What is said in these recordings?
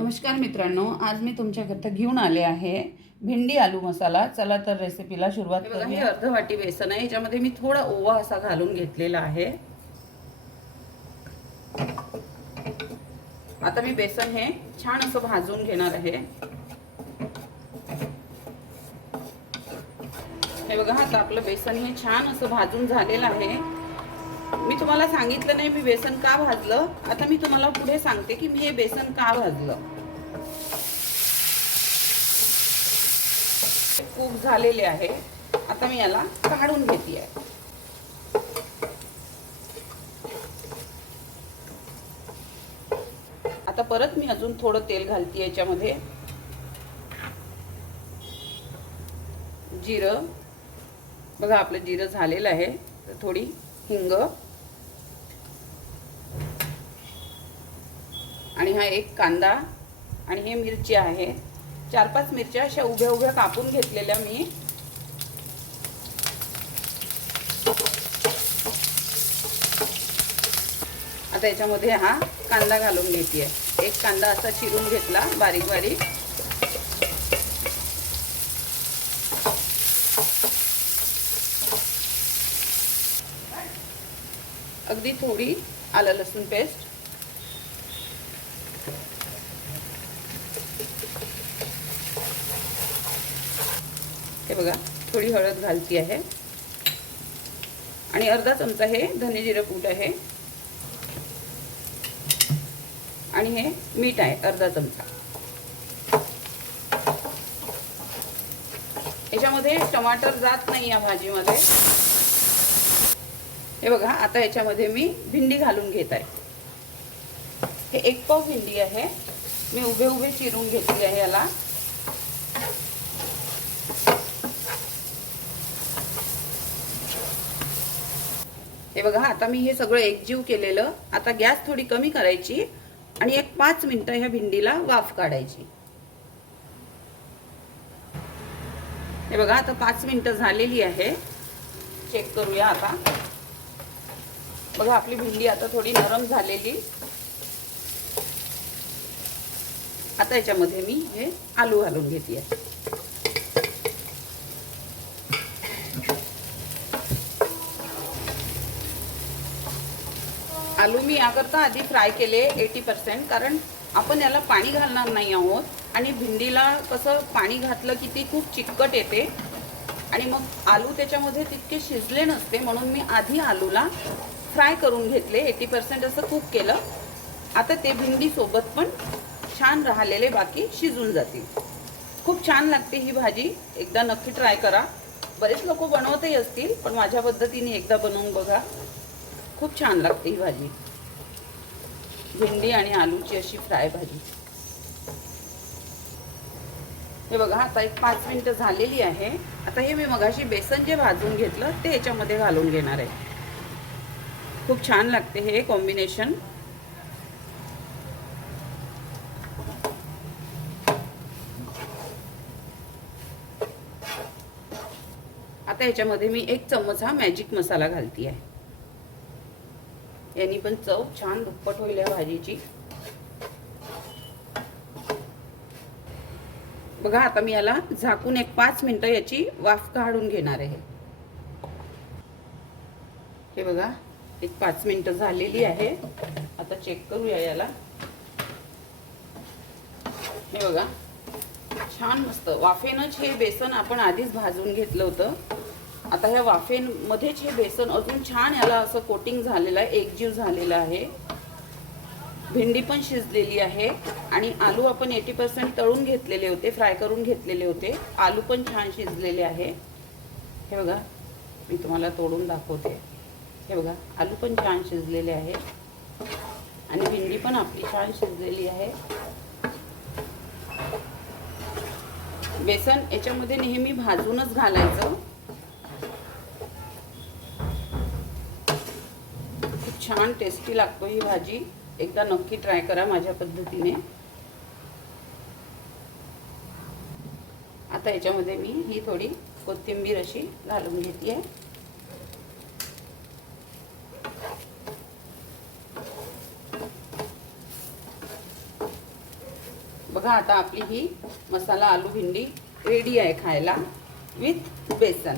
नमस्कार मित्रांनो, आज मी तुमच्याकरता घेऊन आले आहे भेंडी आलू मसाला। चला तर रेसिपीला सुरुवात करूया। हे अर्ध वाटी बेसन आहे, याच्यामध्ये मी थोडा ओवा असा घालून घेतलेला आहे। आता मी बेसन हे छान असं भाजून घेणार आहे। हे बघा, आता आपलं बेसन हे छान असं भाजून झालेलं आहे। मी तुम्हाला सांगितलं नाही मी बेसन का भाजलं, आता मी तुम्हाला पुढे सांगते की मी हे बेसन का भाजलं। खूप झालेले आहे, आता मी याला काढून घेते आहे। आता परत मी अजून थोडं तेल घालते याच्यामध्ये। जिरं बघा, आपलं जिरं झालेलं आहे, तर थोडी हिंग आणि हा एक कांदा आणि हे मिरची आहे। 4-5 मिरच्या अशा उभ्या उभ्या कापून घेतलेल्या मी। आता याच्यामध्ये हा कांदा घालून घेते आहे। एक कांदा असा चिरून घेतला बारीक बारीक। अगदी थोडी आलं लसूण पेस्ट, हे बघा थोडी हळद घालती आहे आणि अर्धा चमचा हे धने जिरे पूड आहे आणि हे मीठ आहे अर्धा चमचा। याच्यामध्ये टमाटर जात नाही या भाजीमध्ये। हे बघा, आता याच्यामध्ये मी भेंडी घालून घेत आहे। हे 1 पाव भेंडी आहे, मी उभे उभे चिरून घेतली आहे याला। हे बघा, आता मी हे सगळं एकजीव केलेलं। आता गॅस थोडी कमी करायची आणि एक 5 मिनिटं ह्या भेंडीला वाफ काढायची। हे बघा, आता 5 मिनिटं झालेली आहे, चेक करूया आता। बघा, आपली भेंडी आता थोडी नरम झालेली। आता याच्यामध्ये मी हे आलू घालून घेते आहे। आलू मी याकरता आधी फ्राय केले 80%, कारण आपण याला पाणी घालणार नाही आहोत आणि भेंडीला कसं पाणी घातलं की ती खूप चिकट येते आणि मग आलू त्याच्यामध्ये तितके शिजले नसते, म्हणून मी आधी आलूला फ्राय करून घेतले 80% असं कुक केलं। आता ते भेंडी सोबत पण छान राहिलेले बाकी शिजून जातील। खूप छान लागते ही भाजी, एकदा नक्की ट्राय करा। बरेच लोक बनवतही असतील, पण माझ्या पद्धतीने एकदा बनवून बघा, खूप छान लागते ही भाजी। भेंडी आणि आलूची अशी फ्राय भाजी। हे बघा, आता एक 5 मिनिटं झालेली आहे। आता हे मी मगाशी बेसन जे भाजून घेतलं ते याच्यामध्ये घालून घेणार आहे। खूप छान लागते हे कॉम्बिनेशन। आता याच्यामध्ये मी 1 चम्मच हा मॅजिक मसाला घालती आहे, यानी पण चव छान दुप्पट होईल या भाजीची। बघा, आता मी याला झाकून एक 5 मिनिटं याची वाफ काढून घेणार आहे। हे बघा, एक 5 मिनिटं झालेली आहे। आता चेक करूया याला। हे बघा, छान मस्त वाफेनच हे बेसन आपण आधीच भाजून घेतलं होतं। आता ह्या वाफेमध्येच हे बेसन अजून छान याला असं कोटिंग झालेलं आहे, एकजीव झालेला आहे। भेंडी पण शिजलेली आहे आणि आलू आपण 80% तळून घेतलेले होते, फ्राय करून घेतलेले होते। आलू पण छान शिजलेले आहे। हे बघा, मी तुम्हाला तोडून दाखवते। हे बघा, आलू पण छान शिजलेले आहे आणि भेंडी पण आपली छान शिजलेली आहे। बेसन याच्यामध्ये नेहमी भाजूनच घालायचं। खूप छान टेस्टी लागतो ही भाजी, एकदा नक्की ट्राय करा माझ्या पद्धतीने। आता याच्यामध्ये मी ही थोडी कोथिंबीर अशी घालून घेते आहे। बघा आता आपली ही मसाला आलू भेंडी रेडी आहे खायला विथ बेसन.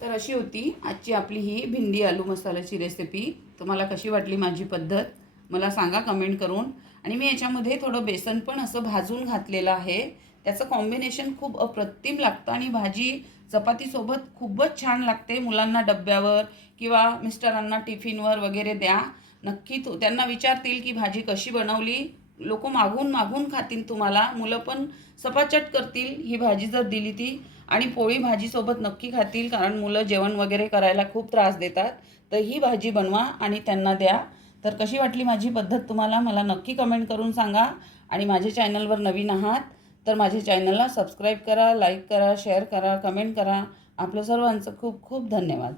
तर अशी होती आजची आपली ही भेंडी आलू मसाल्याची रेसिपी. तुम्हाला कशी वाटली माझी पद्धत मला सांगा कमेंट करून. आणि मी याच्यामध्ये थोडं बेसन पण असं भाजून घातलेलं आहे. त्याचं कॉम्बिनेशन खूप अप्रतिम लागतं आणि भाजी चपातीसोबत खूपच छान लागते. मुलांना डब्यावर किंवा मिस्टरांना टिफिनवर वगैरे द्या. नक्की त्यांना विचारतील की भाजी कशी बनवली. लोक मागून मागून खातील तुम्हाला. मुलं पण सपाचट करतील ही भाजी जर दिली ती. आणि पोळी भाजीसोबत नक्की खातील कारण मुलं जेवण वगैरे करायला खूप त्रास देतात. तर ही भाजी बनवा आणि त्यांना द्या. तर कशी वाटली माझी पद्धत तुम्हाला मला नक्की कमेंट करून सांगा. आणि माझ्या चॅनलवर नवीन आहात तर माझ्या चॅनलला सबस्क्राईब करा, लाईक करा, शेअर करा, कमेंट करा. आपलं सर्वांचं खूप खूप धन्यवाद.